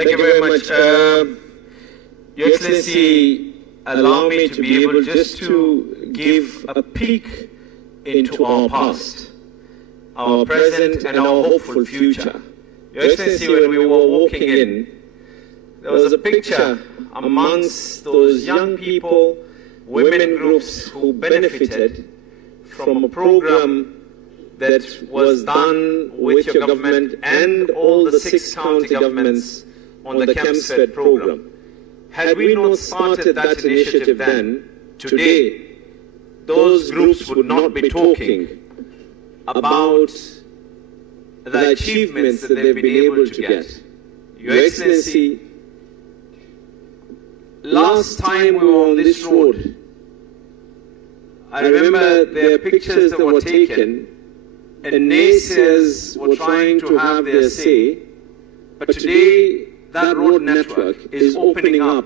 Thank you very much. Your Excellency, allow me to be able just to give a peek into our past, our present and our hopeful future. Your Excellency, when we were walking in, there was a picture amongst those young people, women groups who benefited from a program that was done with your government and all the 6 county governments on the CAMSFED program. Had we not started that initiative then, today, those groups would not be talking about the achievements that they've been able to get. Your Excellency, last time we were on this road, I remember there are pictures that were taken and naysayers were trying to have their say, but today that road network is opening up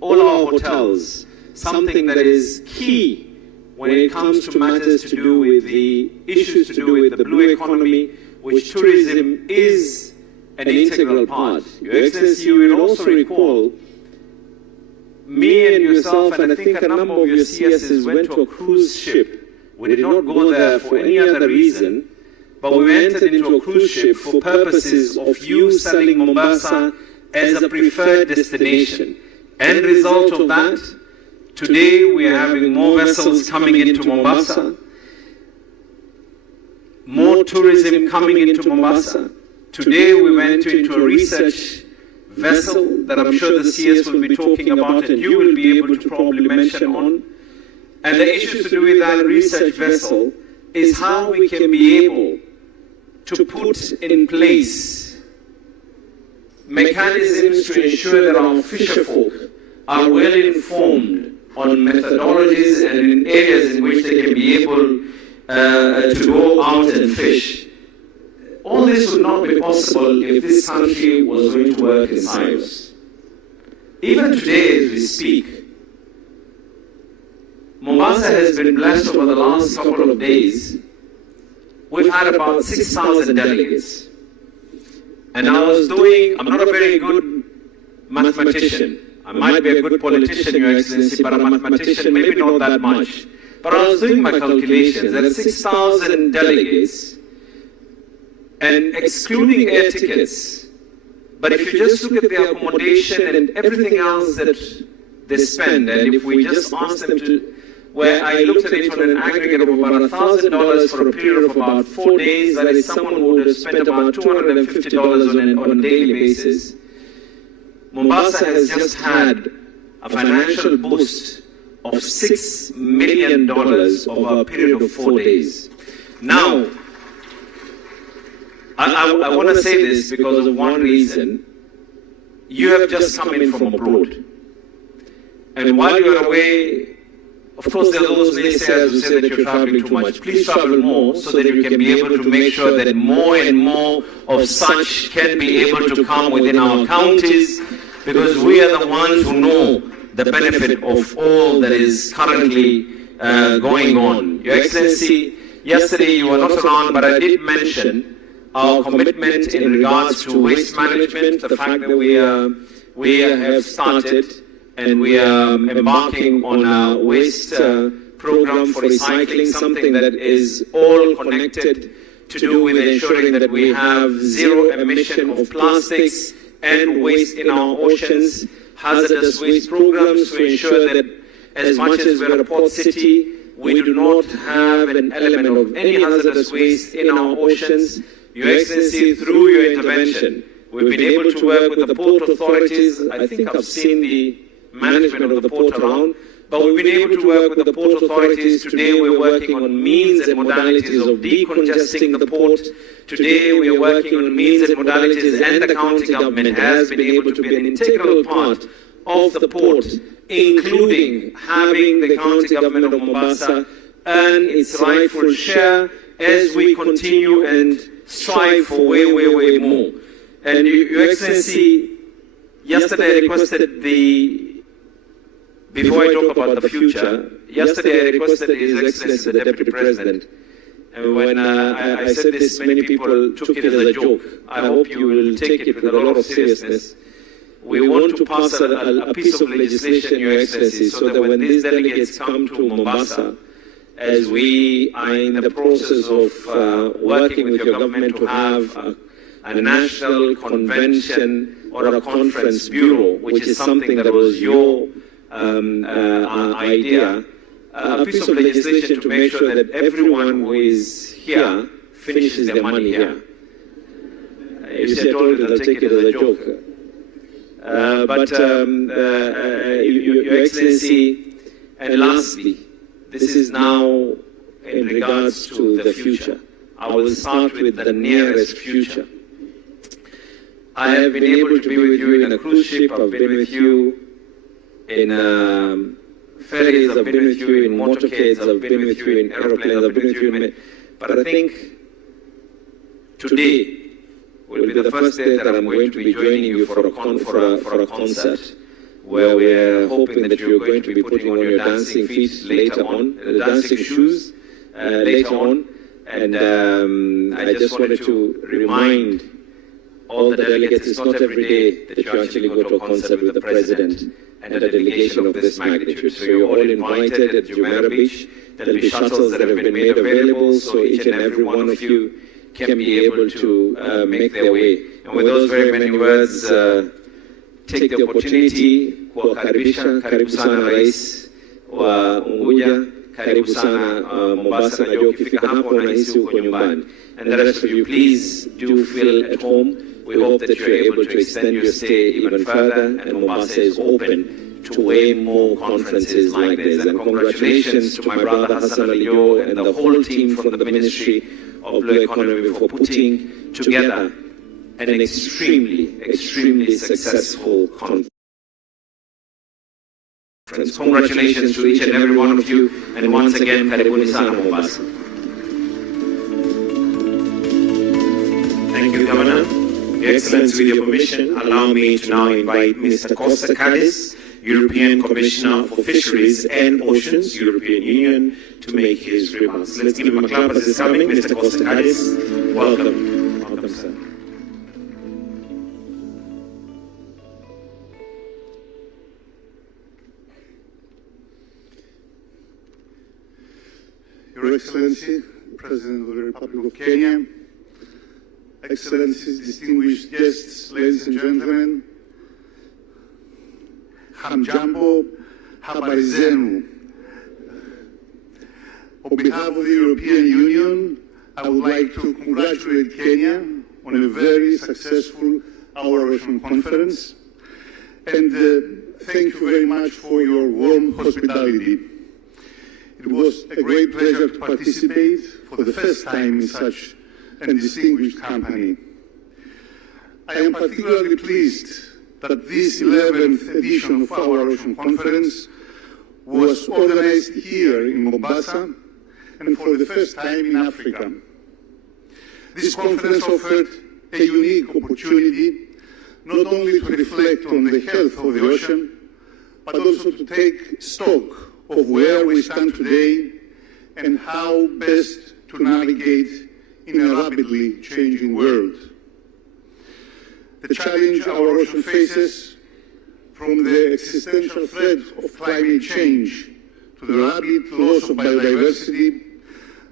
all our hotels, something that is key when it comes to matters to do with the issues to do with the blue economy, which tourism is an integral part. Your Excellency, you will also recall me and yourself, and I think a number of your CSs went to a cruise ship. We did not go there for any other reason, but we entered into a cruise ship for purposes of you selling Mombasa as a preferred destination. End result of that, today we are having more vessels coming into Mombasa, more tourism coming into Mombasa. Today we went into a research vessel that I'm sure the CS will be talking about and you will be able to probably mention on. And the issue to do with that research vessel is how we can be able to put in place mechanisms to ensure that our fisherfolk are well informed on methodologies and in areas in which they can be able to go out and fish. All this would not be possible if this country was going to work in silos. Even today as we speak, Mombasa has been blessed over the last couple of days. We've had about 6,000 delegates. And I'm not a very good mathematician. I might be a good politician, Your Excellency, but a mathematician, maybe not that much. But I was doing my calculations. There are 6,000 delegates, and excluding air tickets. But if you just look at the accommodation and everything else that they spend, and if we just ask them to, where I looked at it on an aggregate of about $1,000 for a period of about 4 days, that is someone who would have spent about $250 on a daily basis. Mombasa has just had a financial boost of $6 million over a period of 4 days. Now, I want to say this because of one reason. You have just come in from abroad. And while you are away, of course there are those naysayers who say that you're traveling too much. Please travel more so that you can be able to make sure that more and more of such can be able to come within our counties, because we are the ones who know the benefit of all that is currently going on. Your Excellency, yesterday you were not around, but I did mention our commitment in regards to waste management, the fact that we have started and we are embarking on a waste program for recycling, something that is all connected to do with ensuring that we have zero emission of plastics and waste in our oceans, hazardous waste programs to ensure that as much as we're a port city, we do not have an element of any hazardous waste in our oceans. Your Excellency, through your intervention, we've been able to work with the port authorities. I think I've seen the management of the port around, but we've been able to work with the port authorities. Today we're working on means and modalities of decongesting the port. Today we are working on means and modalities, and the county government has been able to be an integral part of the port, including having the county government of Mombasa earn its rightful share as we continue and strive for way more. And Your Excellency, yesterday I requested before I talk about the future, yesterday I requested His Excellency the Deputy President, and when I said this, many people took it as a joke. I hope you will take it with a lot of seriousness. we want to pass a piece of legislation, Your Excellency, so that when these delegates come to Mombasa, as we are in the process of working with your government to have a national convention or a conference bureau, which is something that was your idea, a piece of legislation to make sure that everyone who is here finishes their money here. You see, I told you they'll take it as a joke. Your Excellency, and lastly, this is now in regards to the future. I will start with the nearest future. I have been able to be with you in a cruise ship, I've been with you in ferries, I've been with you in motorcades, I've been with you in aeroplanes, I've been with you in... But I think today will be the first day that I'm going to be joining you for a concert, where we're hoping that you're going to be putting on your dancing feet later on, dancing shoes later on. And I just wanted to remind all the delegates, it's not every day that you actually go to a concert with the President and a delegation of this magnitude. So you're all invited at Jumeirah Beach. There'll be shuttles that have been made available, so each and every one of you can be able to make their way. And with those very many words, take the opportunity kuwakaribisha. Karibu sana Rais wa Unguja, karibu sana Mombasa. Najua ukifika hapo unahisi uko nyumbani. And the rest of you, please do feel at home. We hope that you're able to extend your stay even further, and Mombasa is open to way more conferences like this. And congratulations to my brother Hassan Aliyo and the whole team from the Ministry of Blue Economy for putting together an extremely successful conference. Congratulations to each and every one of you, and once again, karibuni sana Mombasa. Thank you, Governor. Your Excellency, with your permission, allow me to now invite Mr. Costa Cadiz, European Commissioner for Fisheries and Oceans, European Union, to make his remarks. Let's give him a clap as he's coming. Mr. Costa Cadiz, welcome. Welcome, sir. Your Excellency, President of the Republic of Kenya, Excellencies, distinguished guests, ladies and gentlemen, Hamjambo, habari zenu. On behalf of the European Union, I would like to congratulate Kenya on a very successful Our Ocean Conference, and thank you very much for your warm hospitality. It was a great pleasure to participate for the first time in such a distinguished company. I am particularly pleased that this 11th edition of our Ocean Conference was organized here in Mombasa and for the first time in Africa. This conference offered a unique opportunity not only to reflect on the health of the ocean, but also to take stock of where we stand today and how best to navigate in a rapidly changing world. The challenge our ocean faces, from the existential threat of climate change to the rapid loss of biodiversity,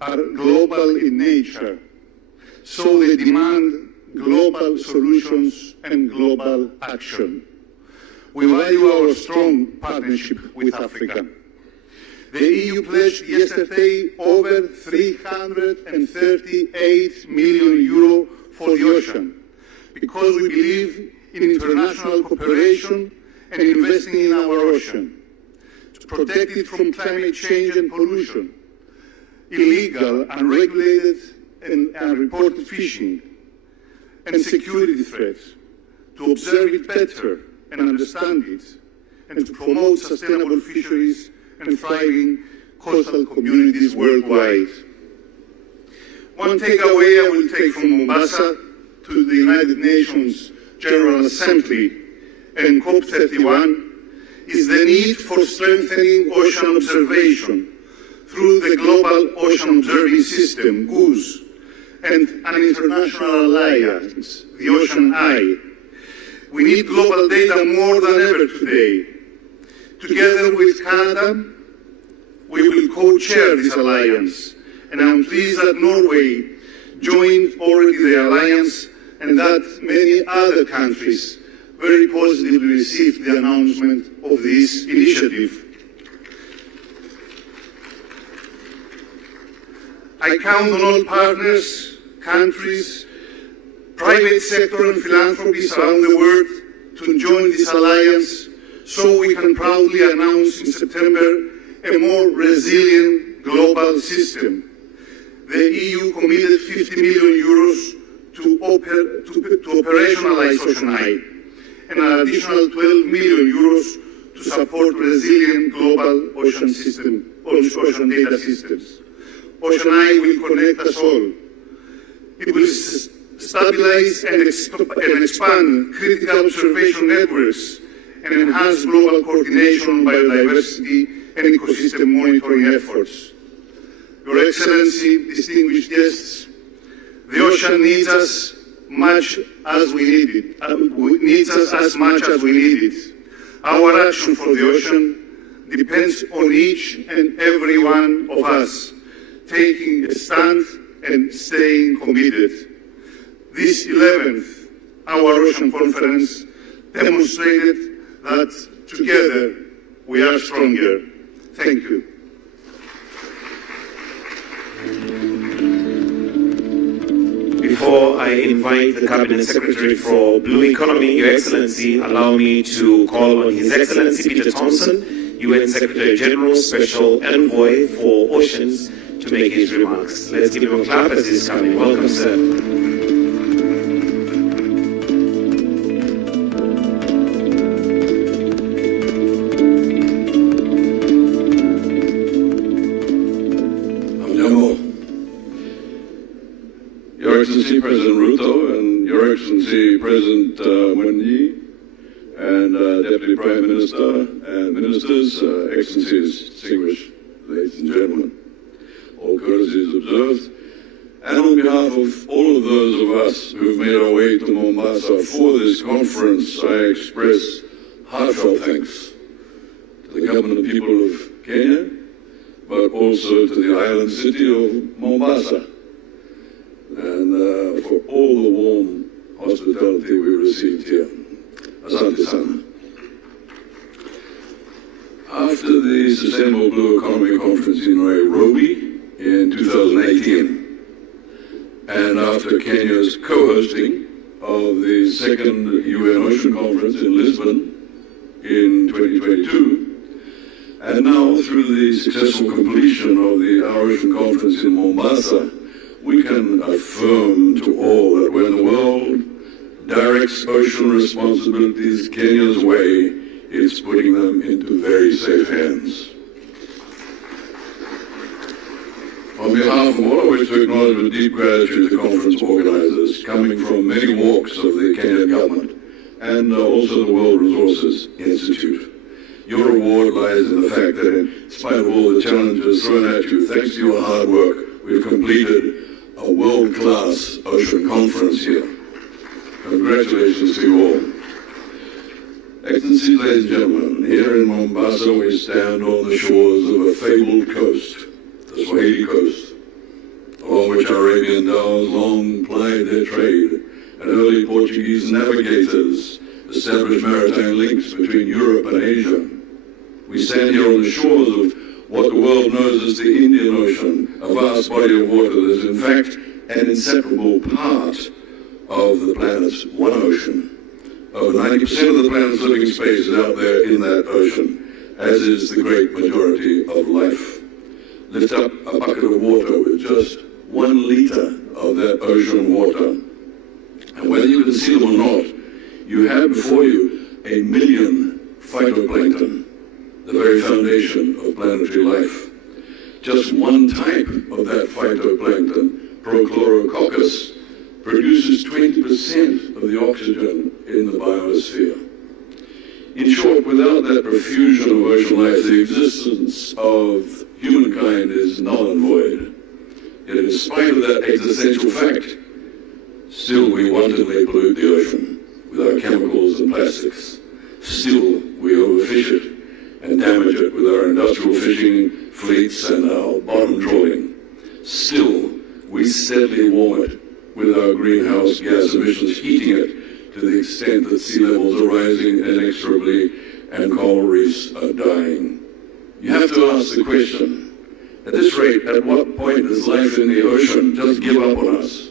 are global in nature, so they demand global solutions and global action. We value our strong partnership with Africa. The EU pledged yesterday over €338 million for the ocean, because we believe in international cooperation and investing in our ocean, to protect it from climate change and pollution, illegal, unregulated and unreported fishing, and security threats, to observe it better and understand it, and to promote sustainable fisheries and thriving coastal communities worldwide. One takeaway I will take from Mombasa to the United Nations General Assembly and COP31 is the need for strengthening ocean observation through the Global Ocean Observing System, GOOS, and an international alliance, the Ocean Eye. We need global data more than ever today. Together with Canada, we will co-chair this alliance, and I'm pleased that Norway joined already the alliance and that many other countries very positively received the announcement of this initiative. I count on all partners, countries, private sector and philanthropies around the world to join this alliance so we can proudly announce in September a more resilient global system. The EU committed 50 million euros to operationalize OceanEye and an additional 12 million euros to support resilient global ocean data systems. OceanEye will connect us all. It will stabilize and expand critical observation networks and enhance global coordination on biodiversity and ecosystem monitoring efforts. Your Excellency, distinguished guests, the ocean needs us much as we need it. Needs us as much as we need it. Our action for the ocean depends on each and every one of us taking a stand and staying committed. This 11th Our Ocean Conference demonstrated that together we are stronger. Thank you. Before I invite the Cabinet Secretary for Blue Economy, Your Excellency, allow me to call on His Excellency Peter Thompson, UN Secretary General, Special Envoy for Oceans, to make his remarks. Let's give him a clap as he's coming. Welcome, sir. Your Excellency President Ruto and Your Excellency President Wenyi and Deputy Prime Minister and Ministers, Excellencies, distinguished ladies and gentlemen, all courtesies observed, and on behalf of all of those of us who've made our way to Mombasa for this conference, I express heartfelt thanks to the government and people of Kenya, but also to the island city of Mombasa, and for all the warm hospitality we received here. Asante sana. After the Sustainable Blue Economy Conference in Nairobi in 2018, and after Kenya's co-hosting of the second UN Ocean Conference in Lisbon in 2022, and now through the successful completion of the Our Ocean Conference in Mombasa, we can affirm to all that when the world directs ocean responsibilities Kenya's way, it's putting them into very safe hands. On behalf of all, I wish to acknowledge with deep gratitude the conference organizers coming from many walks of the Kenyan government and also the World Resources Institute. Your reward lies in the fact that in spite of all the challenges thrown at you, thanks to your hard work, we've completed a world-class ocean conference here. Congratulations to you all. Excellencies, ladies and gentlemen, here in Mombasa we stand on the shores of a fabled coast, the Swahili coast, along which Arabian dhows long plied their trade, and early Portuguese navigators established maritime links between Europe and Asia. We stand here on the shores of what the world knows as the Indian Ocean, a vast body of water that is in fact an inseparable part of the planet's one ocean. Over 90% of the planet's living space is out there in that ocean, as is the great majority of life. Lift up a bucket of water with just 1 liter of that ocean water, and whether you can see them or not, you have before you 1 million phytoplankton, the very foundation of planetary life. Just one type of that phytoplankton, Prochlorococcus, produces 20% of the oxygen in the biosphere. In short, without that profusion of ocean life, the existence of humankind is null and void. Yet in spite of that existential fact, still we wantonly pollute the ocean. with our chemicals and plastics. Still, we overfish it and damage it with our industrial fishing fleets and our bottom trawling. Still, we steadily warm it with our greenhouse gas emissions, heating it to the extent that sea levels are rising inexorably and coral reefs are dying. You have to ask the question, at this rate, at what point does life in the ocean just give up on us?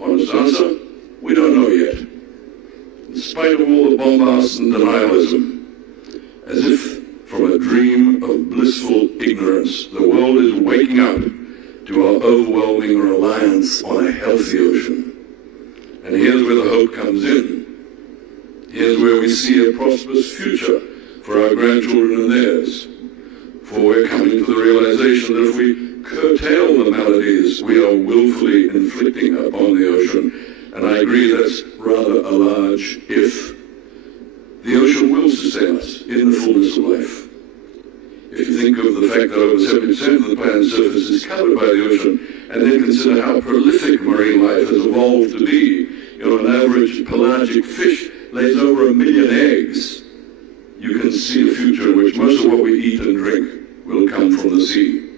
Honest answer, we don't know yet. In spite of all the bombast and denialism, as if from a dream of blissful ignorance, the world is waking up to our overwhelming reliance on a healthy ocean. And here's where the hope comes in. Here's where we see a prosperous future for our grandchildren and theirs. For we're coming to the realization that if we curtail the maladies we are willfully inflicting upon the ocean, and I agree that's rather a large if, the ocean will sustain us in the fullness of life. If you think of the fact that over 70% of the planet's surface is covered by the ocean, and then consider how prolific marine life has evolved to be, an average pelagic fish lays over 1 million eggs. You can see a future in which most of what we eat and drink will come from the sea.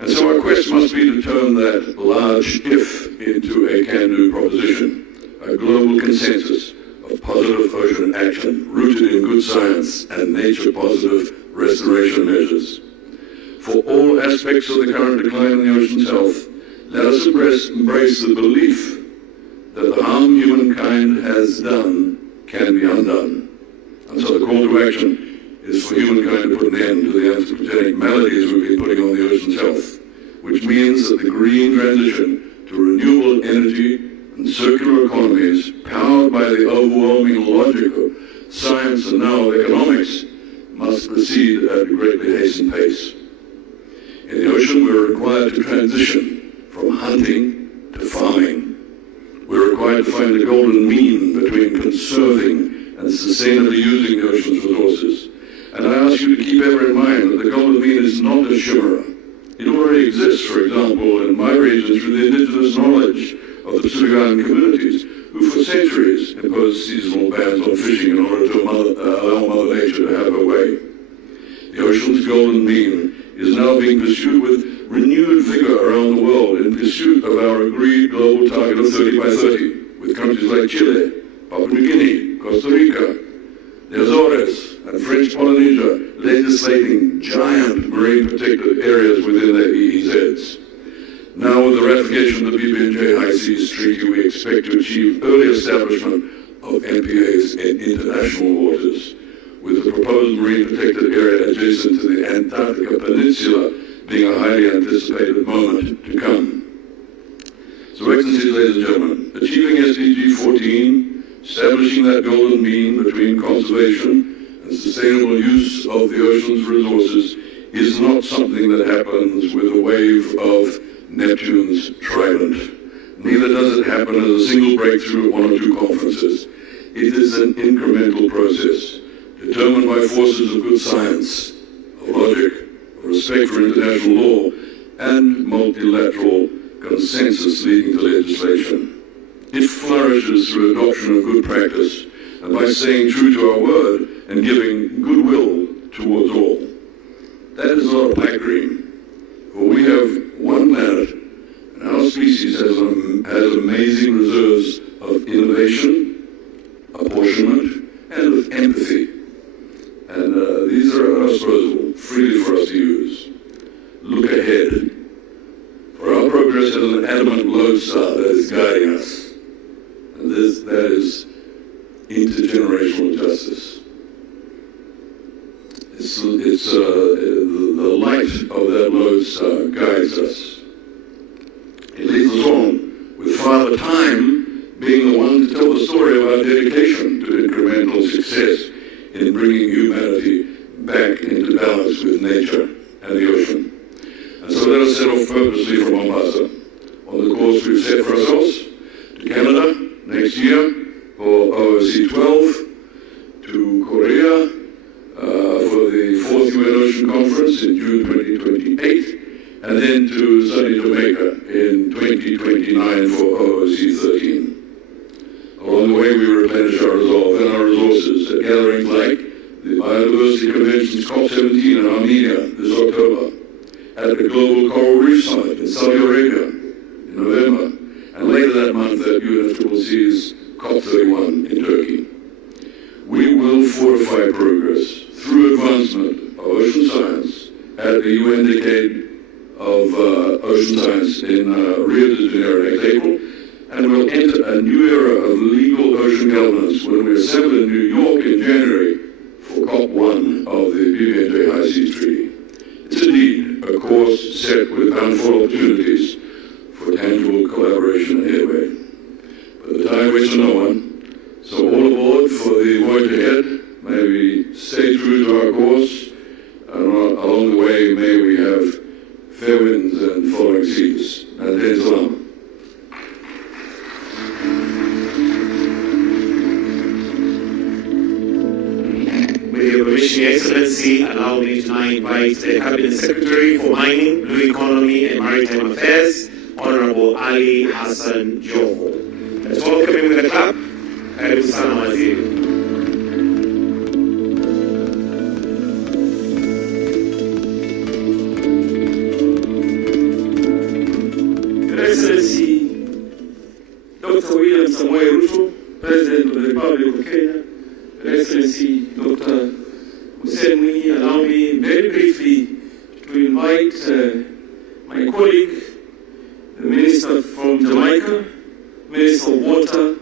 And so our quest must be to turn that large if into a can-do proposition, a global consensus of positive ocean action rooted in good science and nature-positive restoration measures. For all aspects of the current decline in the ocean's health, let us embrace the belief that the harm humankind has done can be undone. And so the call to action is for humankind to put an end to the anthropogenic maladies we've been putting on the ocean's health, which means that the green transition to renewable energy and circular economies powered by the overwhelming logic of science and now of economics must proceed at a greatly hastened pace. In the ocean, we're required to transition from hunting to farming. We're required to find a golden mean between conserving and sustainably using the ocean's resources. And I ask you to keep ever in mind that the golden mean is not a chimera. It already exists, for example, in my region through the indigenous knowledge of the Pacific Island communities, who for centuries imposed seasonal bans on fishing in order to allow Mother Nature to have her way. The ocean's golden mean is now being pursued with renewed vigor around the world in pursuit of our agreed global target of 30 by 30, with countries like Chile, Papua New Guinea, Costa Rica, the Azores, and French Polynesia legislating giant marine protected areas within their EEZs. Now, with the ratification of the BBNJ High Seas Treaty, we expect to achieve early establishment of MPAs in international waters, with the proposed marine protected area adjacent to the Antarctica Peninsula being a highly anticipated moment to come. So, Excellencies, ladies and gentlemen, achieving SDG 14, establishing that golden mean between conservation and sustainable use of the ocean's resources is not something that happens with a wave of Neptune's trident. Neither does it happen as a single breakthrough at one or two conferences. It is an incremental process, determined by forces of good science, of logic, of respect for international law, and multilateral consensus leading to legislation. It flourishes through adoption of good practice and by staying true to our word and giving goodwill towards all. That is not a pipe dream, for we have one planet, and our species has amazing reserves of innovation, apportionment, and of empathy. And these are at our disposal, freely for us to use. Look ahead, for our progress has an adamant lodestar that is guiding us, and that is intergenerational justice. The light of that lodestar guides us. It leads us on, with Father Time being the one to tell the story of our dedication to incremental success in bringing humanity back into balance with nature and the ocean. And so let us set off purposely from Mombasa on the course we've set for ourselves to Canada next year for OSC 12, to Korea for the 4th UN Ocean Conference in June 2028, and then to sunny Jamaica in 2029 for OSC 13. Along the way, we replenish gatherings like the Biodiversity Convention's COP17 in Armenia this October, at the Global Coral Reef Summit in Saudi Arabia in November, and later that month at UNFCCC's COP31 in Turkey. We will fortify progress through advancement of ocean science at the UN Decade of Ocean Science in Rio de Janeiro next April, and we'll enter a new era of legal ocean governance when we assemble in New York in January for COP1 of the BBNJ High Seas Treaty. It's indeed a course set with bountiful opportunities for tangible collaboration and headway. But the time waits for no one, so all aboard for the voyage ahead. May we stay true to our course, and along the way may we have fair winds and following seas. Nadine Salam. With your permission, Your Excellency, allow me to now invite the Cabinet Secretary for Mining, Blue Economy and Maritime Affairs, Honorable Ali Hassan Joho. Let's welcome him with a clap. Karibu sana waziri. Your Excellency, Dr. William Samoei Ruto, President of the Republic of Kenya, Your Excellency, Dr. Hussein Mwinyi, allow me very briefly to invite my colleague, the Minister from Jamaica, Minister of Water,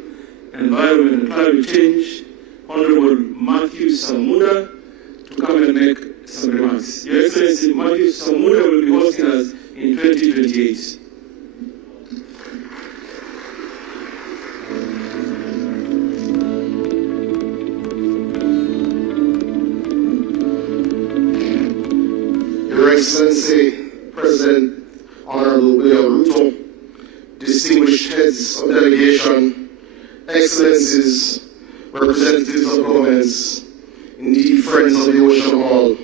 Environment and Climate Change, Honorable Matthew Samuda, to come and make some remarks. Your Excellency, Matthew Samuda will be hosting us in 2028. Your Excellency, President Honorable William Ruto, distinguished heads of delegation, excellencies, representatives of governments, indeed friends of the ocean all.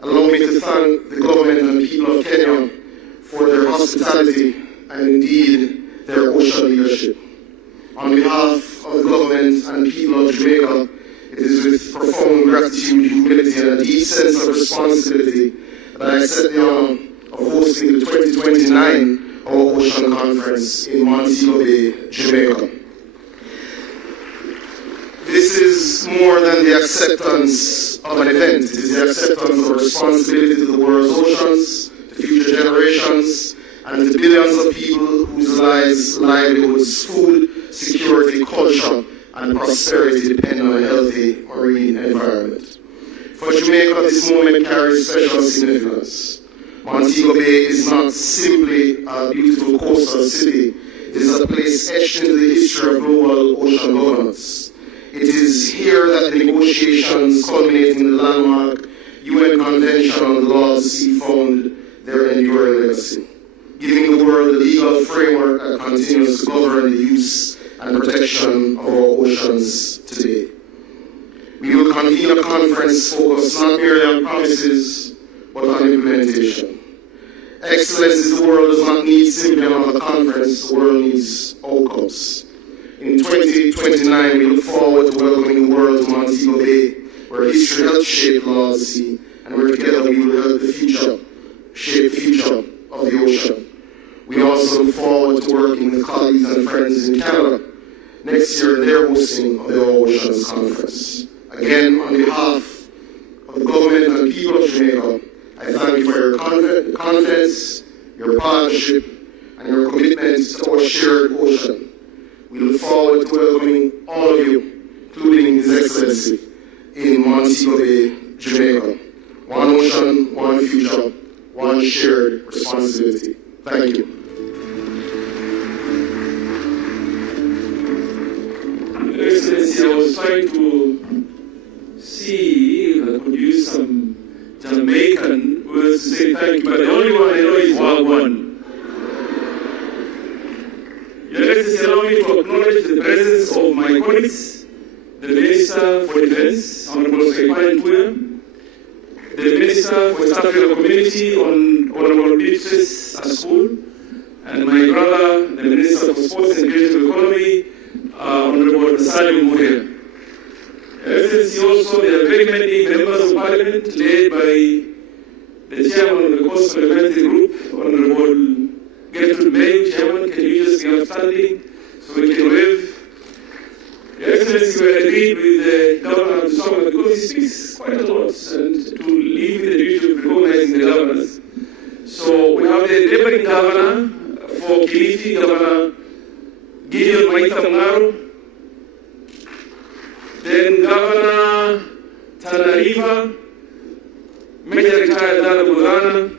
Allow me to thank the government and people of Kenya for their hospitality and indeed their ocean leadership. On behalf of the government and people of Jamaica, it is with profound gratitude, humility, and a deep sense of responsibility that I accept the honor of hosting the 2029 Our Ocean Conference in Montego Bay, Jamaica. This is more than the acceptance of an event. It is the acceptance of responsibility to the world's oceans, to future generations, and to billions of people whose lives, livelihoods, food, security, culture, and prosperity depend on a healthy marine environment. For Jamaica, this moment carries special significance. Montego Bay is not simply a beautiful coastal city. It is a place etched into the history of global ocean governance. It is here that the negotiations culminating in the landmark UN Convention on the Law of the Sea found their enduring legacy, giving the world a legal framework that continues to govern the use and protection of our oceans today. We will convene a conference focused not merely on promises, but on implementation. Excellencies, the world does not need simply another conference, the world needs outcomes. In 2029, we look forward to welcoming the world to Montego Bay, where history helped shape the law of the sea, and where together we will help shape the future of the ocean. We also look forward to working with colleagues and friends in Canada. Next year, they're hosting the Our Oceans Conference. Again, on behalf of the government and people of Jamaica, I thank you for your confidence, your partnership, and your commitment to our shared ocean. We look forward to welcoming all of you, including His Excellency, in Montego Bay, Jamaica. One ocean, one future, one shared responsibility. Thank you. Your Excellency, I was trying to see if I could use some Jamaican words to say thank you, but the only one I know is Wagwan. Your Excellency, allow me to acknowledge the presence of my colleagues, the Minister for Defense, Honorable Sekpai Ntuya, the Minister for East African Community, Honorable Beatrice Ascool, and my brother, the Minister for Sports and Creative Economy, Honorable Salim Muria. Excellency, also there are very many members of Parliament led by the Chairman of the Coast Parliamentary Group, Honorable Gertrude May. Chairman, can you just be upstanding so we can wave? Your Excellency, we agreed with the Governor of Soma because he speaks quite a lot, and to leave the duty of recognizing the governors. So we have the Deputy Governor for Kilifi, Governor Gideon Maita Mungaro. Then Governor Tana River, Major Retired Dana Bulana.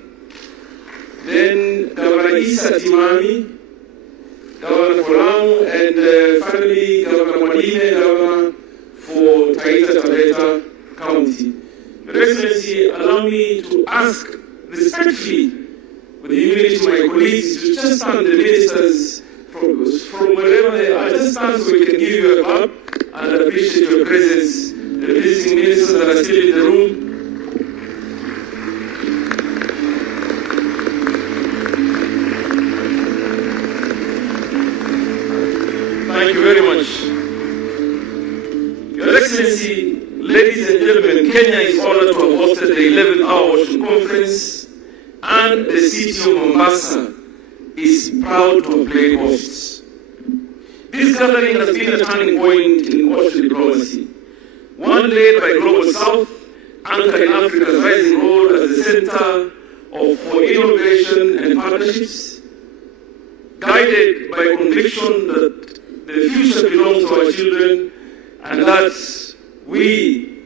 Then Governor Isa Timami, Governor Folau, and finally Governor Madine, Governor for Taita Taveta County. Your Excellency, allow me to ask respectfully, with the humility of my colleagues, to just stand the ministers from wherever they are, just stand so we can give you a clap, and I appreciate your presence, the visiting ministers that are still in the room. Thank you very much. Your Excellency, ladies and gentlemen, Kenya is honored to have hosted the 11th Hour Ocean Conference, and the city of Mombasa is proud to have played host. This gathering has been a turning point in ocean diplomacy, one led by Global South, anchoring Africa's rising role as the center for innovation and partnerships, guided by a conviction that the future belongs to our children, and that we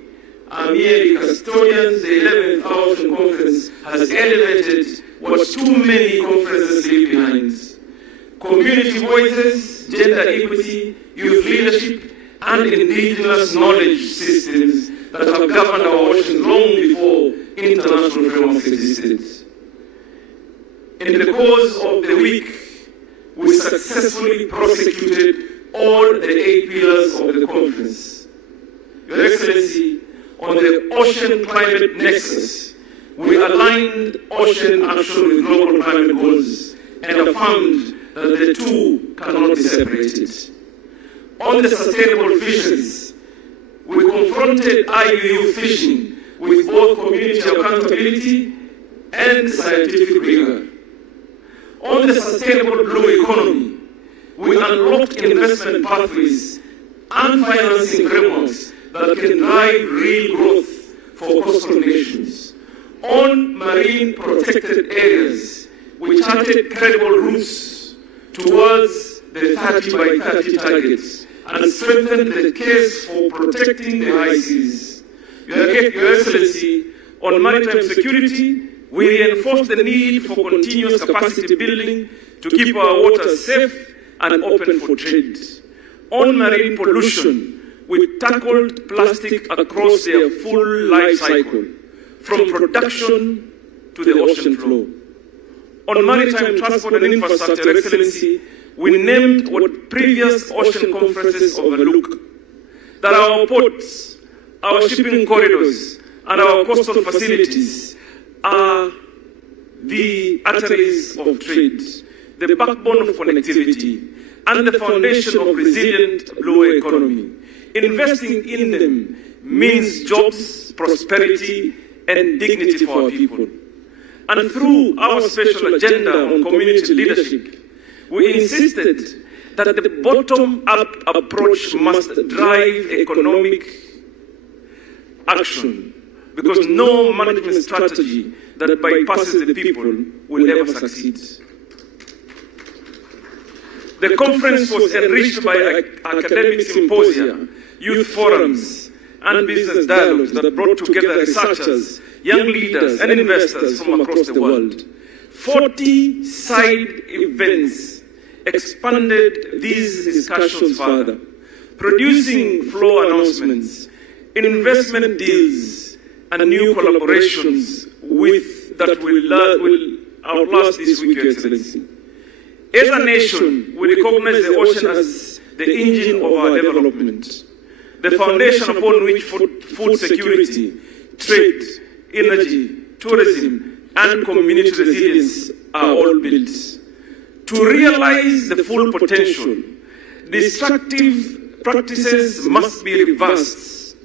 are merely custodians. The 11th Ocean Conference has elevated what too many conferences leave behind: community voices, gender equity, youth leadership, and indigenous knowledge systems that have governed our oceans long before international frameworks existed. In the course of the week, we successfully prosecuted all the 8 pillars of the conference. Your Excellency, on the Ocean Climate Nexus, we aligned ocean action with global climate goals and affirmed that the two cannot be separated. On the sustainable fisheries, we confronted IUU fishing with both community accountability and scientific rigor. On the sustainable blue economy, we unlocked investment pathways and financing frameworks that can drive real growth for coastal nations. On marine protected areas, we charted credible routes towards the 30 by 30 targets and strengthened the case for protecting the high seas. Your Excellency, on maritime security, we reinforced the need for continuous capacity building to keep our waters safe and open for trade. On marine pollution, we tackled plastic across their full life cycle, from production to the ocean floor. On maritime transport and infrastructure, Excellency, we named what previous ocean conferences overlooked: that our ports, our shipping corridors, and our coastal facilities are the arteries of trade, the backbone of connectivity, and the foundation of resilient blue economy. Investing in them means jobs, prosperity, and dignity for our people. And through our special agenda on community leadership, we insisted that the bottom-up approach must drive economic action, because no management strategy that bypasses the people will ever succeed. The conference was enriched by academic symposia, youth forums, and business dialogues that brought together researchers, young leaders, and investors from across the world. 40 side events expanded these discussions further, producing flow announcements, investment deals, and new collaborations that will outlast this week, Your Excellency. As a nation, we recognize the ocean as the engine of our development, the foundation upon which food security, trade, energy, tourism, and community resilience are all built. To realize the full potential, destructive practices must be reversed.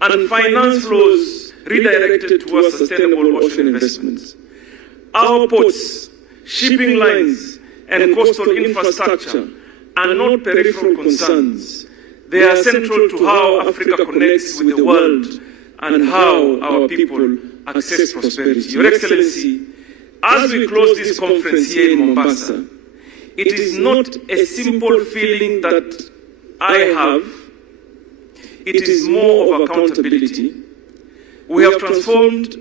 and finance flows redirected towards sustainable ocean investments. Our ports, shipping lines, and coastal infrastructure are not peripheral concerns. They are central to how Africa connects with the world and how our people access prosperity. Your Excellency, as we close this conference here in Mombasa, it is not a simple feeling that I have. It is more of accountability. We have transformed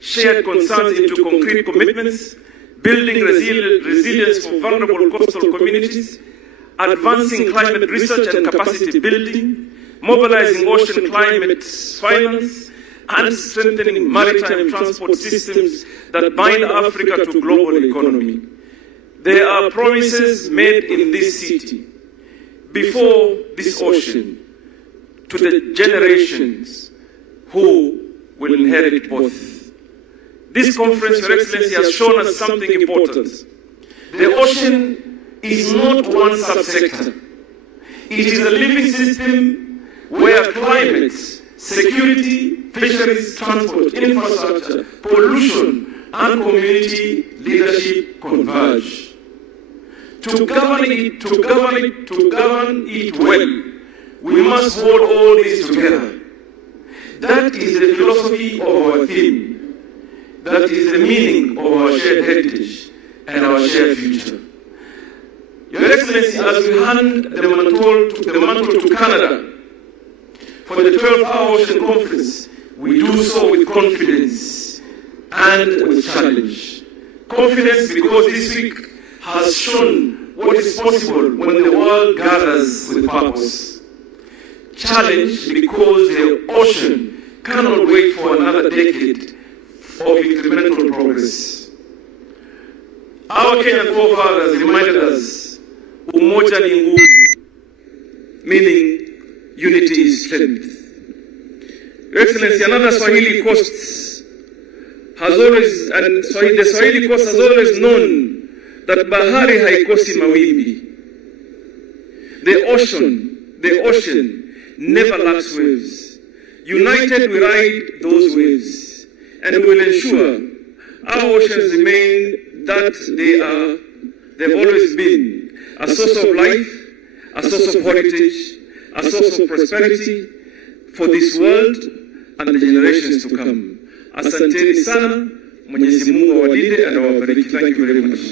shared concerns into concrete commitments, building resilience for vulnerable coastal communities, advancing climate research and capacity building, mobilizing ocean climate finance, and strengthening maritime transport systems that bind Africa to global economy. There are promises made in this city, before this ocean, to the generations who will inherit both. This conference, Your Excellency, has shown us something important. The ocean is not one subsector. It is a living system where climate, security, fisheries, transport, infrastructure, pollution, and community leadership converge. To govern it well, we must hold all this together. That is the philosophy of our theme. That is the meaning of our shared heritage and our shared future. Your Excellency, as we hand the mantle to Canada for the 12th Ocean Conference, we do so with confidence and with challenge. Confidence because this week has shown what is possible when the world gathers with purpose. Challenge because the ocean cannot wait for another decade of incremental progress. Our Kenyan forefathers reminded us, umoja ni nguvu, meaning unity is strength. Your Excellency, another Swahili coast has always, and the Swahili coast has always known that bahari haikosi mawimbi. The ocean never lacks waves. United we ride those waves, and we will ensure our oceans remain that they've always been a source of life, a source of heritage, a source of prosperity for this world and the generations to come. Asanteni sana, Mwenyezi Mungu awalinde and awabariki. Thank you very much.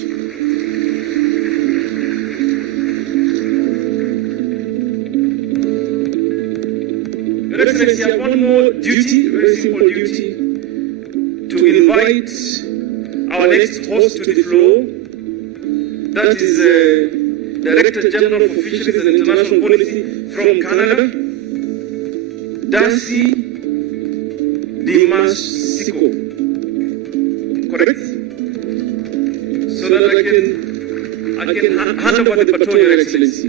Your Excellency, I have one more duty, very simple duty, to invite our next host to the floor. That is Director General for Fisheries and International Policy from Canada, Darcy Dimasico. Correct? So that I can hand over the baton, Your Excellency.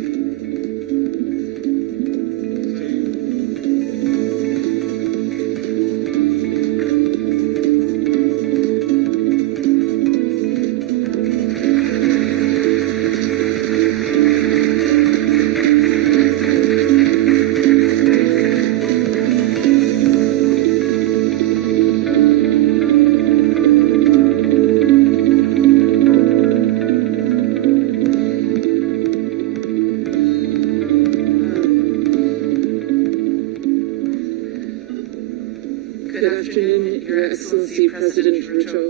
Good afternoon, Your Excellency President Ruto,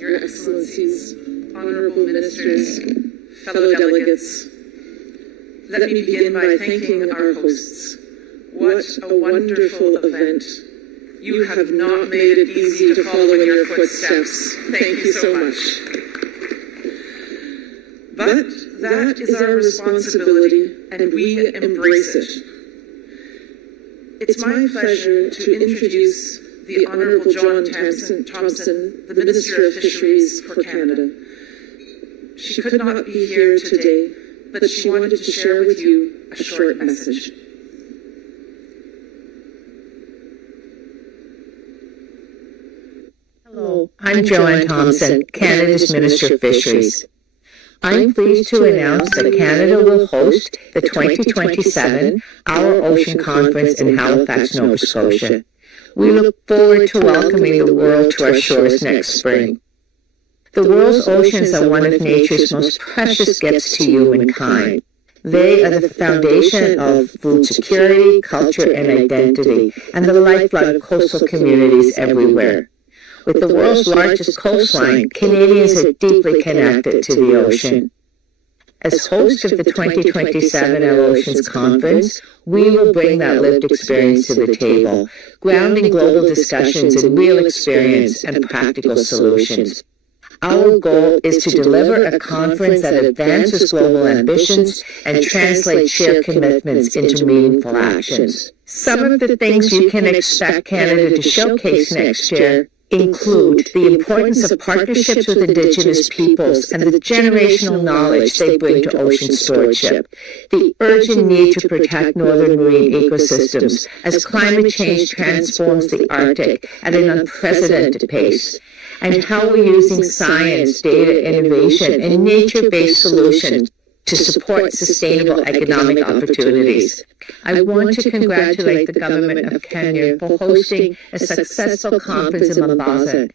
Your Excellencies, Honorable Ministers, fellow delegates. Let me begin by thanking our hosts. What a wonderful event. You have not made it easy to follow in your footsteps. Thank you so much. But that is our responsibility, and we embrace it. It's my pleasure to introduce the Honourable John Thompson, the Minister of Fisheries for Canada. She could not be here today, but she wanted to share with you a short message. Hello, I'm Joanne Thompson, Canada's Minister of Fisheries. I'm pleased to announce that Canada will host the 2027 Our Ocean Conference in Halifax, Nova Scotia. We look forward to welcoming the world to our shores next spring. The world's oceans are one of nature's most precious gifts to humankind. They are the foundation of food security, culture, and identity, and the lifeblood of coastal communities everywhere. With the world's largest coastline, Canadians are deeply connected to the ocean. As host of the 2027 Our Oceans Conference, we will bring that lived experience to the table, grounding global discussions in real experience and practical solutions. Our goal is to deliver a conference that advances global ambitions and translates shared commitments into meaningful actions. Some of the things you can expect Canada to showcase next year include the importance of partnerships with Indigenous peoples and the generational knowledge they bring to ocean stewardship, the urgent need to protect northern marine ecosystems as climate change transforms the Arctic at an unprecedented pace, and how we're using science, data, innovation, and nature-based solutions to support sustainable economic opportunities. I want to congratulate the government of Kenya for hosting a successful conference in Mombasa.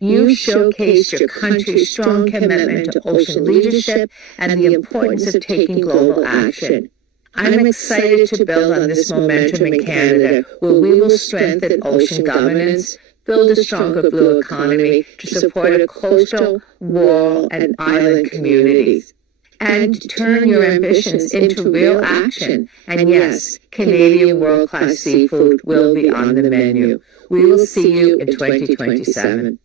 You showcased your country's strong commitment to ocean leadership and the importance of taking global action. I'm excited to build on this momentum in Canada, where we will strengthen ocean governance, build a stronger blue economy to support our coastal, rural, and island communities, and turn your ambitions into real action. And yes, Canadian world-class seafood will be on the menu. We will see you in 2027.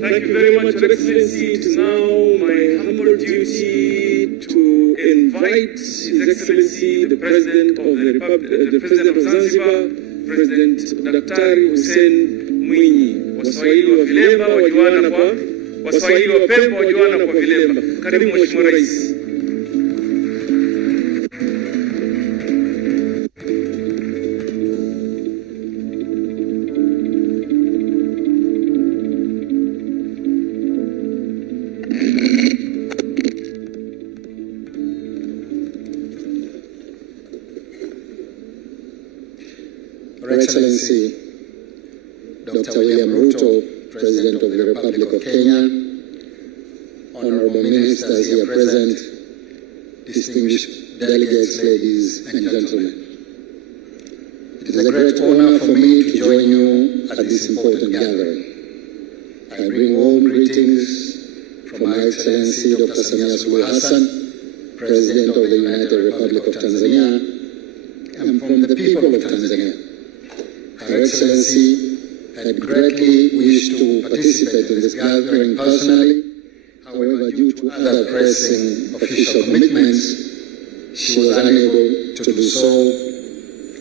Thank you very much, Your Excellency. It is now my humble duty to invite His Excellency, the President of the Republic, the President of Zanzibar, President Daktari Hussein Mwinyi. Waswahili wa vilemba wajuana kwa Waswahili wa Pemba wajuana kwa vilemba. Karibu Mheshimiwa Rais. Your Excellency, Dr. William Ruto, President of the Republic of Kenya, Honorable Ministers here present, distinguished delegates, ladies and gentlemen. It is a great honor for me to join you at this important gathering. I bring warm greetings from My Excellency Dr. Samia Suluhu Hassan, President of the United Republic of Tanzania, and from the people of Tanzania. Her Excellency had greatly wished to participate in this gathering personally. However, due to other pressing official commitments, she was unable to do so,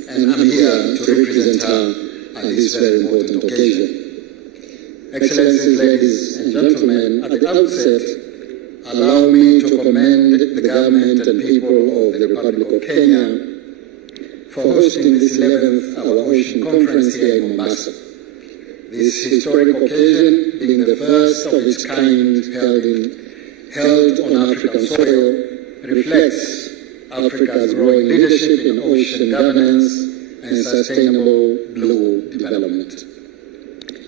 and I'm here to represent her on this very important occasion. Excellencies, ladies and gentlemen, at the outset, allow me to commend the government and people of the Republic of Kenya for hosting this 11th Our Ocean Conference here in Mombasa. This historic occasion, being the first of its kind held on African soil, reflects Africa's growing leadership in ocean governance and sustainable blue development.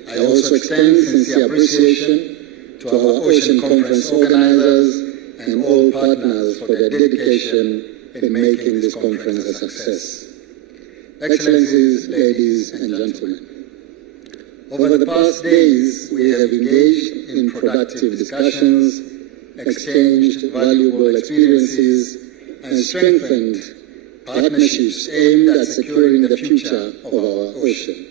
I also extend sincere appreciation to our Ocean Conference organizers and all partners for their dedication in making this conference a success. Excellencies, ladies and gentlemen, over the past days, we have engaged in productive discussions, exchanged valuable experiences, and strengthened partnerships aimed at securing the future of our ocean.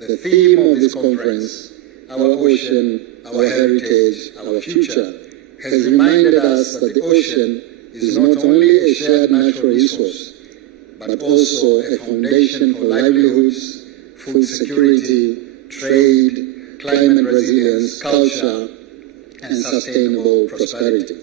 The theme of this conference, Our Ocean, Our Heritage, Our Future, has reminded us that the ocean is not only a shared natural resource, but also a foundation for livelihoods, food security, trade, climate resilience, culture, and sustainable prosperity.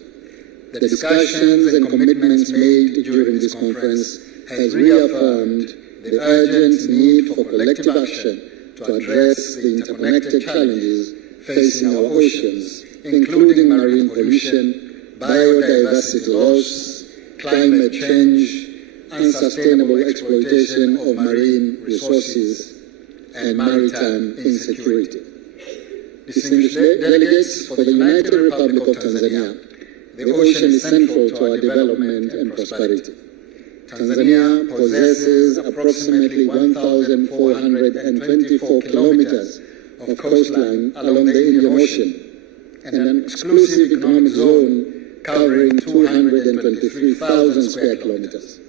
The discussions and commitments made during this conference has reaffirmed the urgent need for collective action to address the interconnected challenges facing our oceans, including marine pollution, biodiversity loss, climate change, unsustainable exploitation of marine resources, and maritime insecurity. Distinguished delegates, for the United Republic of Tanzania, the ocean is central to our development and prosperity. Tanzania possesses approximately 1,424 kilometers of coastline along the Indian Ocean and an exclusive economic zone covering 223,000 square kilometers.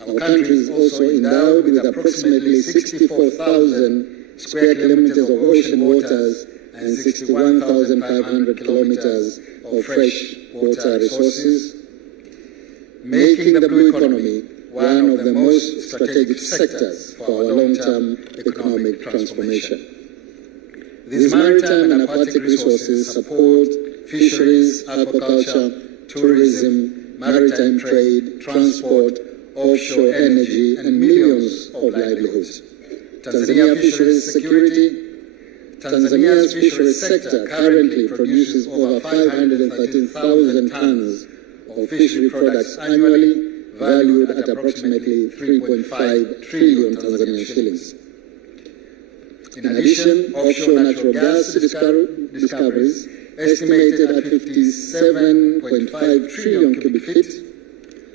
Our country is also endowed with approximately 64,000 square kilometers of ocean waters and 61,500 kilometers of fresh water resources, making the blue economy one of the most strategic sectors for our long-term economic transformation. These maritime and aquatic resources support fisheries, aquaculture, tourism, maritime trade, transport, offshore energy, and millions of livelihoods. Tanzania's fisheries sector currently produces over 513,000 tons of fishery products annually, valued at approximately 3.5 trillion Tanzanian shillings. In addition, offshore natural gas discoveries, estimated at 57.5 trillion cubic feet,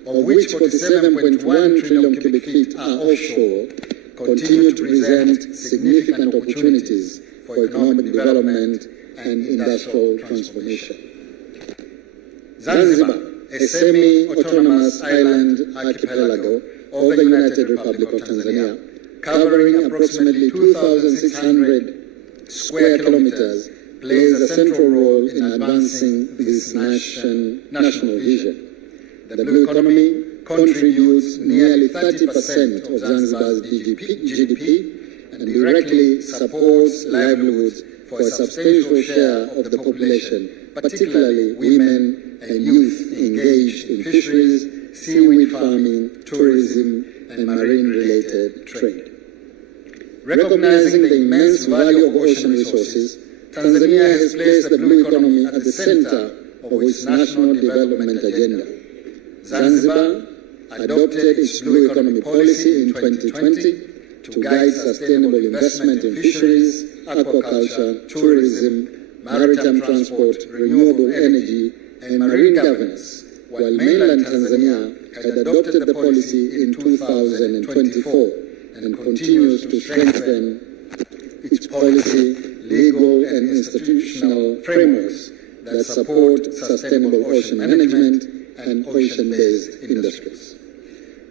of which 47.1 trillion cubic feet are offshore, continue to present significant opportunities for economic development and industrial transformation. Zanzibar, a semi-autonomous island archipelago of the United Republic of Tanzania, covering approximately 2,600 square kilometers, plays a central role in advancing this national vision. The blue economy contributes nearly 30% of Zanzibar's GDP and directly supports livelihoods for a substantial share of the population, particularly women and youth engaged in fisheries, seaweed farming, tourism, and marine-related trade. Recognizing the immense value of ocean resources, Tanzania has placed the blue economy at the center of its national development agenda. Zanzibar adopted its blue economy policy in 2020 to guide sustainable investment in fisheries, aquaculture, tourism, maritime transport, renewable energy, and marine governance, while mainland Tanzania had adopted the policy in 2024 and continues to strengthen its policy, legal and institutional frameworks that support sustainable ocean management and ocean-based industries.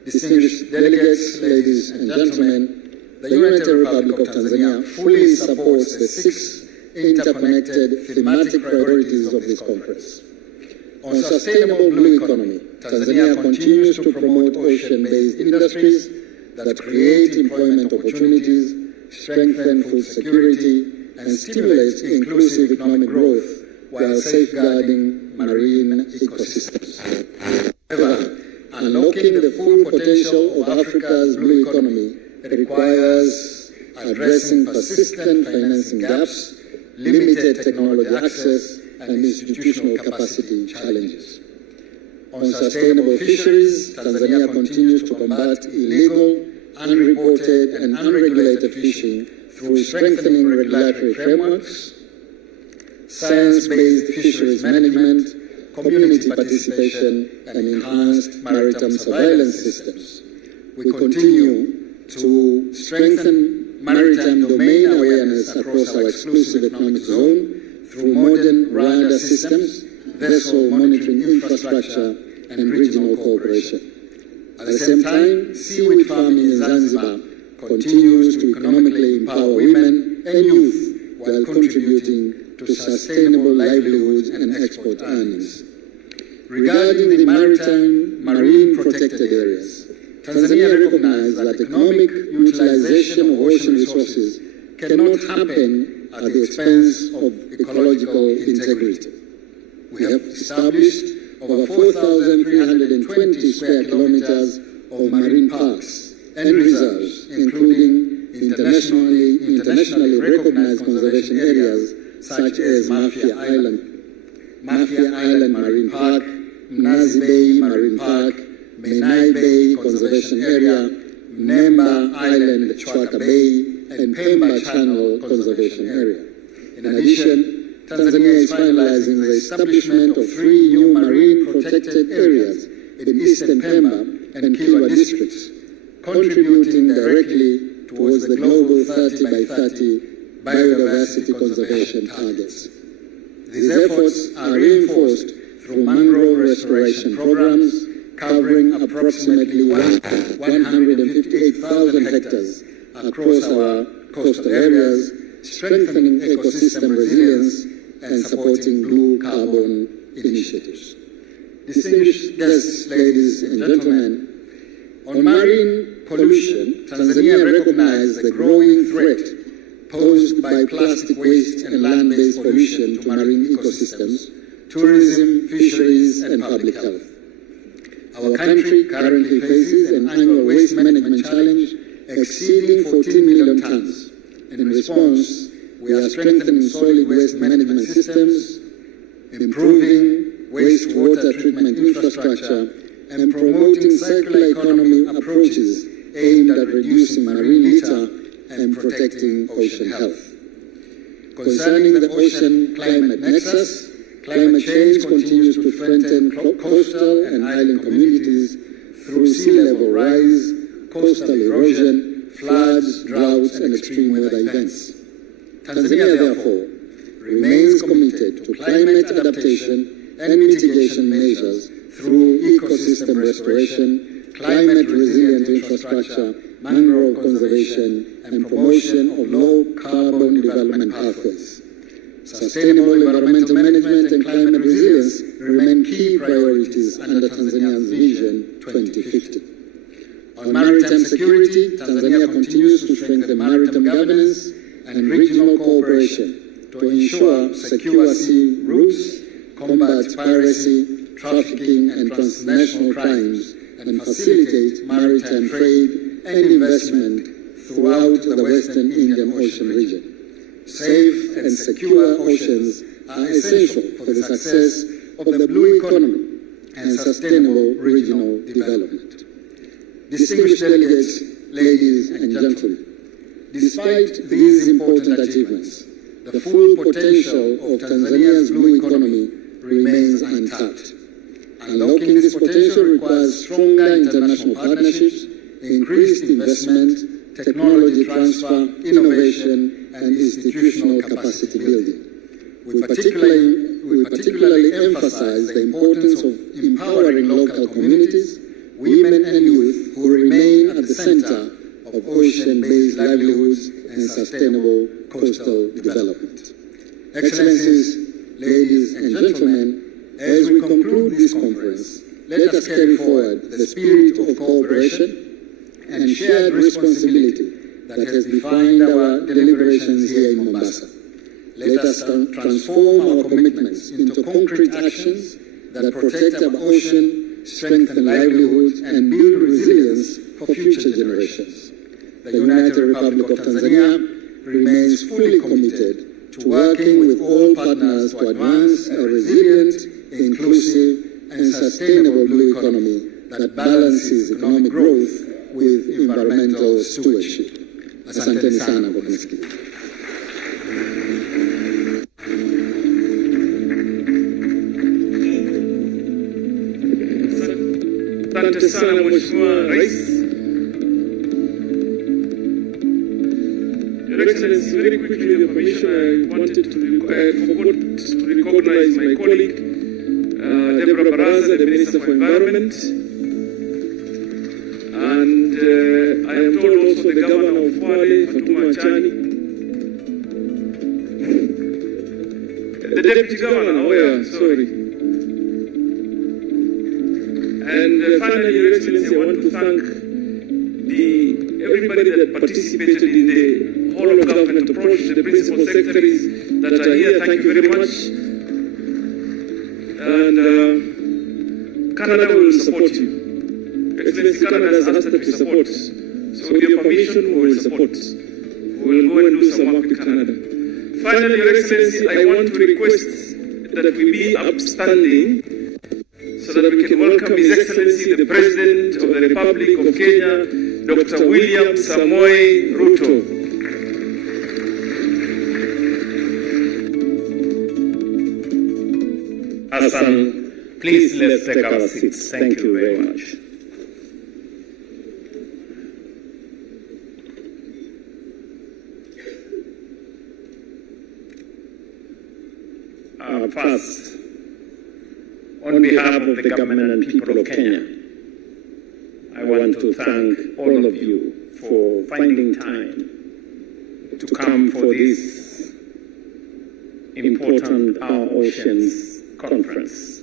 Distinguished delegates, ladies and gentlemen, the United Republic of Tanzania fully supports the 6 interconnected thematic priorities of this conference. On sustainable blue economy, Tanzania continues to promote ocean-based industries that create employment opportunities, strengthen food security, and stimulate inclusive economic growth while safeguarding marine ecosystems. However, unlocking the full potential of Africa's blue economy requires addressing persistent financing gaps, limited technology access, and institutional capacity challenges. On sustainable fisheries, Tanzania continues to combat illegal, unreported, and unregulated fishing through strengthening regulatory frameworks, science-based fisheries management, community participation, and enhanced maritime surveillance systems. We continue to strengthen maritime domain awareness across our exclusive economic zone through modern radar systems, vessel monitoring infrastructure, and regional cooperation. At the same time, seaweed farming in Zanzibar continues to economically empower women and youth while contributing to sustainable livelihoods and export earnings. Regarding the marine protected areas, Tanzania recognizes that economic utilization of ocean resources cannot happen at the expense of ecological integrity. We have established over 4,320 square kilometers of marine parks and reserves, including internationally recognized conservation areas such as Mafia Island Marine Park, Mnazi Bay Marine Park, Menai Bay Conservation Area, Nemba Island Chwaka Bay, and Pemba Channel Conservation Area. In addition, Tanzania is finalizing the establishment of 3 new marine protected areas in eastern Pemba and Kilwa districts, contributing directly towards the global 30 by 30 biodiversity conservation targets. These efforts are reinforced through mangrove restoration programs covering approximately 158,000 hectares across our coastal areas, strengthening ecosystem resilience and supporting blue carbon initiatives. Distinguished guests, ladies and gentlemen, on marine pollution, Tanzania recognized the growing threat posed by plastic waste and land-based pollution to marine ecosystems, tourism, fisheries, and public health. Our country currently faces an annual waste management challenge exceeding 14 million tons. In response, we are strengthening solid waste management systems, improving wastewater treatment infrastructure, and promoting circular economy approaches aimed at reducing marine litter and protecting ocean health. Concerning the ocean climate nexus, climate change continues to threaten coastal and island communities through sea level rise, coastal erosion, floods, droughts, and extreme weather events. Tanzania, therefore, remains committed to climate adaptation and mitigation measures through ecosystem restoration, climate resilient infrastructure, mangrove conservation, and promotion of low carbon development pathways. Sustainable environmental management and climate resilience remain key priorities under Tanzania's Vision 2050. On maritime security, Tanzania continues to strengthen maritime governance and regional cooperation to ensure secure sea routes, combat piracy, trafficking, and transnational crimes, and facilitate maritime trade and investment throughout the Western Indian Ocean region. Safe and secure oceans are essential for the success of the blue economy and sustainable regional development. Distinguished delegates, ladies and gentlemen, despite these important achievements, the full potential of Tanzania's blue economy remains untapped. Unlocking this potential requires stronger international partnerships, increased investment, technology transfer, innovation, and institutional capacity building. We particularly emphasize the importance of empowering local communities, women and youth who remain at the center of ocean-based livelihoods and sustainable coastal development. Excellencies, ladies and gentlemen, as we conclude this conference, let us carry forward the spirit of cooperation and shared responsibility that has defined our deliberations here in Mombasa. Let us transform our commitments into concrete actions that protect our ocean, strengthen livelihoods, and build resilience for future generations. The United Republic of Tanzania remains fully committed to working with all partners to advance a resilient, inclusive, and sustainable blue economy that balances economic growth with environmental stewardship. Asanteni sana kwa kunisikia. Asante sana Mheshimiwa Rais. Your Excellency, very quickly, the permission, I forgot to recognize my colleague, Deborah Baraza, the Minister for Environment. And I am told also the Governor of Kwale, Fatuma Achani. The Deputy Governor, sorry. And finally, Your Excellency, I want to thank everybody that participated in the whole of government approach, the principal secretaries that are here. Thank you very much. And Canada will support you. Excellency, Canada has asked that we support. So with your permission, we will support. We will go and do some work with Canada. Finally, Your Excellency, I want to request that we be upstanding so that we can welcome His Excellency, the President of the Republic of Kenya, Dr. William Samoei Ruto. Hassan, please let's take our seats. Thank you very much. First, on behalf of the government and people of Kenya, I want to thank all of you for finding time to come for this important Our Oceans conference.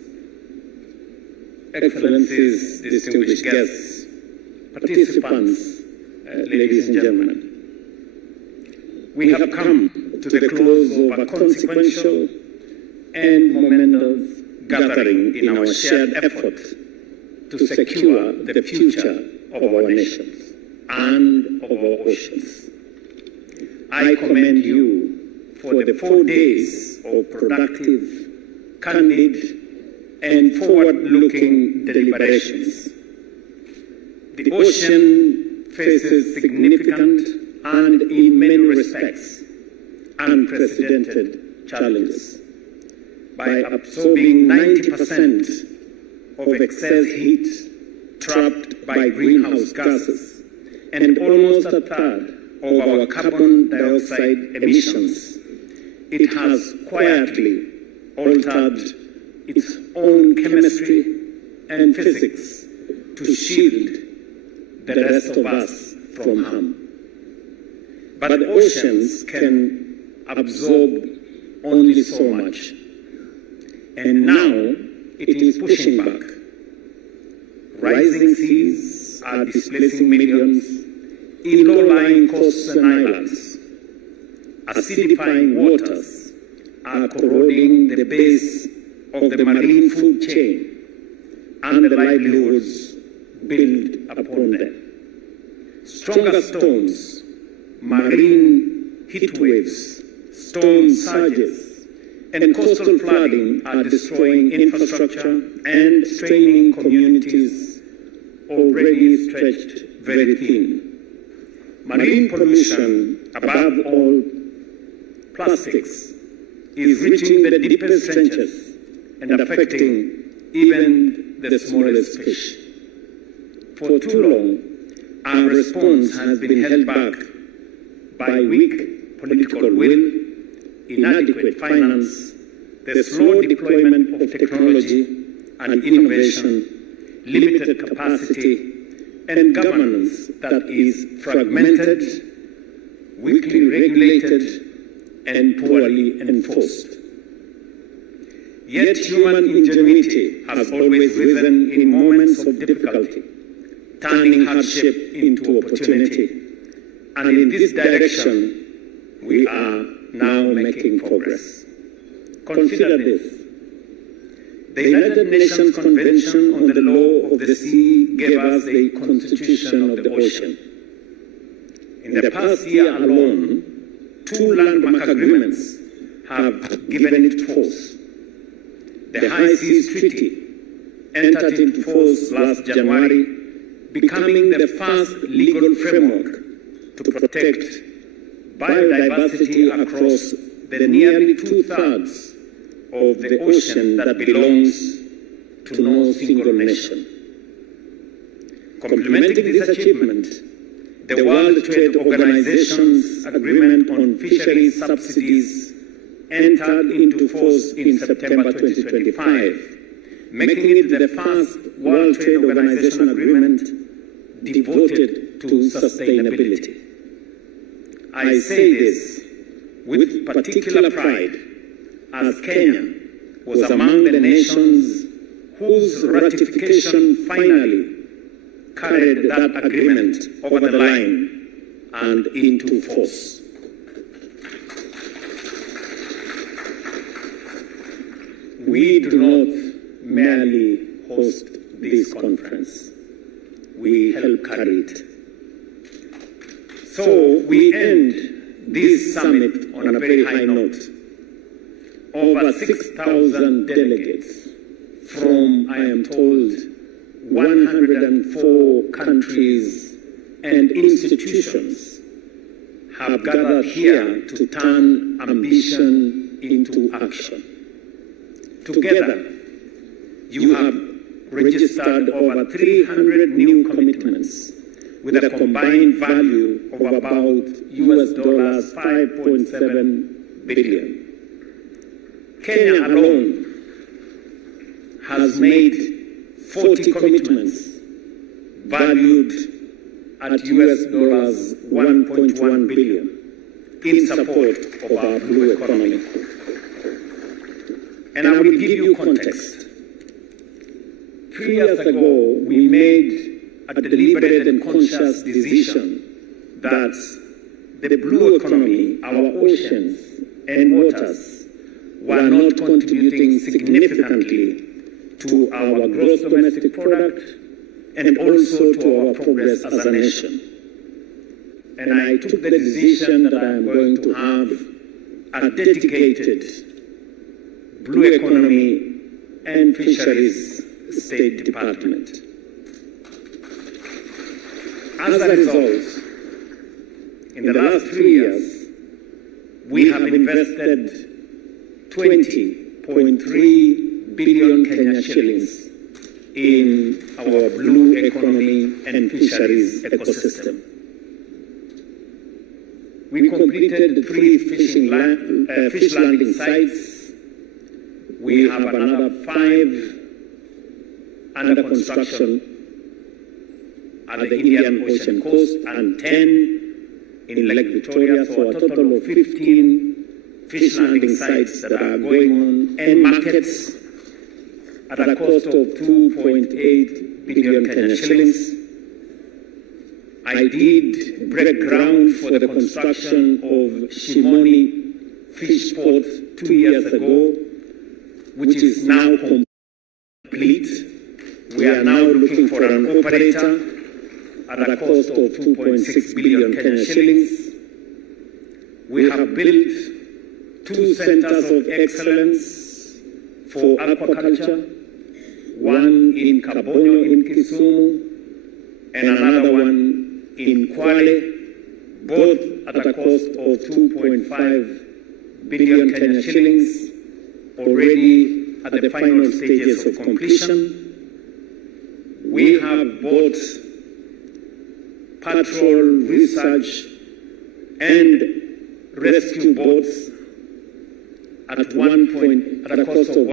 Excellencies, distinguished guests, participants, ladies and gentlemen, we have come to the close of a consequential and momentous gathering in our shared effort to secure the future of our nations and of our oceans. I commend you for the 4 days of productive, candid, and forward-looking deliberations. The ocean faces significant and, in many respects, unprecedented challenges. By absorbing 90% of excess heat trapped by greenhouse gases and almost a third of our carbon dioxide emissions, it has quietly altered its own chemistry and physics to shield the rest of us from harm. But the oceans can absorb only so much. And now it is pushing back. Rising seas are displacing millions in low-lying coasts and islands. Acidifying waters are corroding the base of the marine food chain and the livelihoods built upon them. Stronger storms, marine heat waves, storm surges, and coastal flooding are destroying infrastructure and straining communities already stretched very thin. Marine pollution, above all plastics, is reaching the deepest trenches and affecting even the smallest fish. For too long, our response has been held back by weak political will, inadequate finance, the slow deployment of technology and innovation, limited capacity, and governance that is fragmented, weakly regulated, and poorly enforced. Yet human ingenuity has always risen in moments of difficulty, turning hardship into opportunity. And in this direction, we are now making progress. Consider this. The United Nations Convention on the Law of the Sea gave us the Constitution of the Ocean. In the past year alone, 2 landmark agreements have given it force. The High Seas Treaty entered into force last January, becoming the first legal framework to protect biodiversity across the nearly 2/3 of the ocean that belongs to no single nation. Complementing this achievement, the World Trade Organization's agreement on fisheries subsidies entered into force in September 2025, making it the first World Trade Organization agreement devoted to sustainability. I say this with particular pride, as Kenya was among the nations whose ratification finally carried that agreement over the line and into force. We do not merely host this conference. we help carry it. So we end this summit on a very high note. Over 6,000 delegates from, I am told, 104 countries and institutions have gathered here to turn ambition into action. Together, you have registered over 300 new commitments with a combined value of about US dollars 5.7 billion. Kenya alone has made 40 commitments valued at US dollars 1.1 billion in support of our blue economy. And I will give you context. 3 years ago, we made a deliberate and conscious decision that the blue economy, our oceans and waters, were not contributing significantly to our gross domestic product and also to our progress as a nation. And I took the decision that I am going to have a dedicated blue economy and fisheries State Department. As a result, in the last 3 years, we have invested 20.3 billion Kenya shillings in our blue economy and fisheries ecosystem. We completed 3 fish landing sites. We have another 5 under construction at the Indian Ocean coast and 10 in Lake Victoria, so a total of 15 fish landing sites that are going on and markets at a cost of 2.8 billion Kenya shillings. I did break ground for the construction of Shimoni Fish Port 2 years ago, which is now complete. We are now looking for an operator at a cost of 2.6 billion Kenya shillings. We have built 2 centers of excellence for aquaculture, one in Kabonyo in Kisumu and another one in Kwale, both at a cost of 2.5 billion Kenya shillings, already at the final stages of completion. We have bought patrol, research, and rescue boats at a cost of